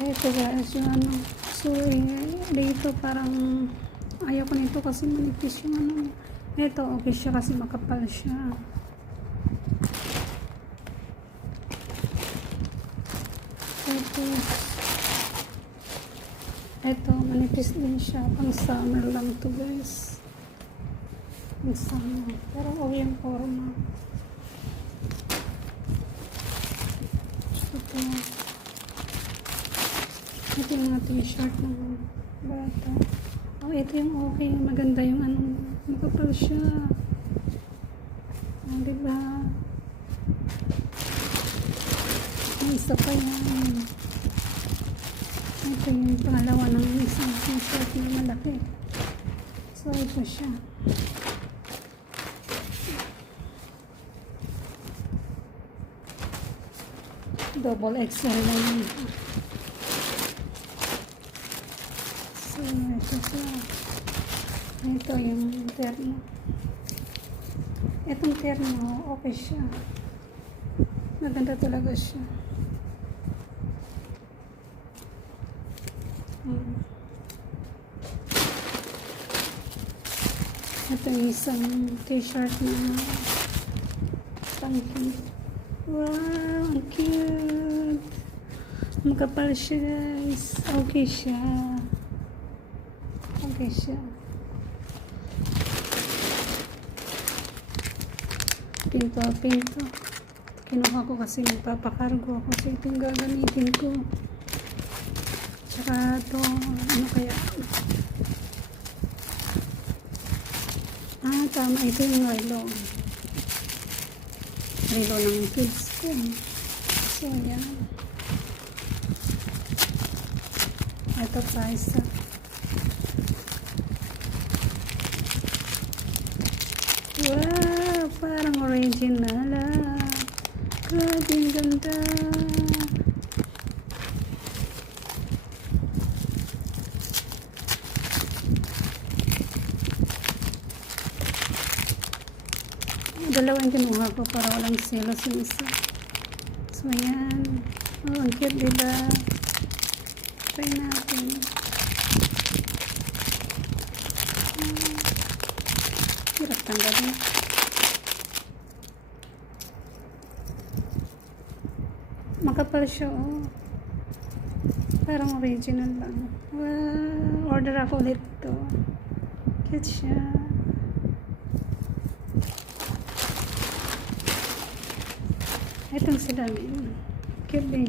Ito guys, yung ano. So, dito parang ayaw ko nito kasi manipis yung ano. Ito, okay siya kasi makapal siya. Tapos, ito, manipis din siya. Pang summer lang to guys. Pang summer. Pero okay yung forma. Ito yung mga t-shirt ng bata. Oh, ito yung okay. Maganda yung ano. Makapal siya. Oh, diba? May isa pa yan. Ito yung pangalawa ng isang t-shirt na malaki. So, ito siya. Double XL lang yun. So, ito siya. Ito yung terno. Itong terno, okay siya. Maganda talaga siya. Ito yung isang t-shirt na funky. Wow, ang cute. Makapal siya guys. Okay siya. Okay siya. Pinto. Kinuha ko kasi magpapakargo ako. So itong gagamitin ko. Tsaka ito, ano kaya? Tama. Ito yung relo. Relo ng kids ko. So, yan. Ito pa isa. Wow! Parang original ah. Grabe, ang ganda. Dalawang kinuha ko para walang selos yung isa. So, yan. Oh, ang cute, diba? Try natin. Hirap tanggalin. Makapal siya, oh. Parang original lang. Wow! Order ako ulit ito. Cute siya. Itong sila, cute din.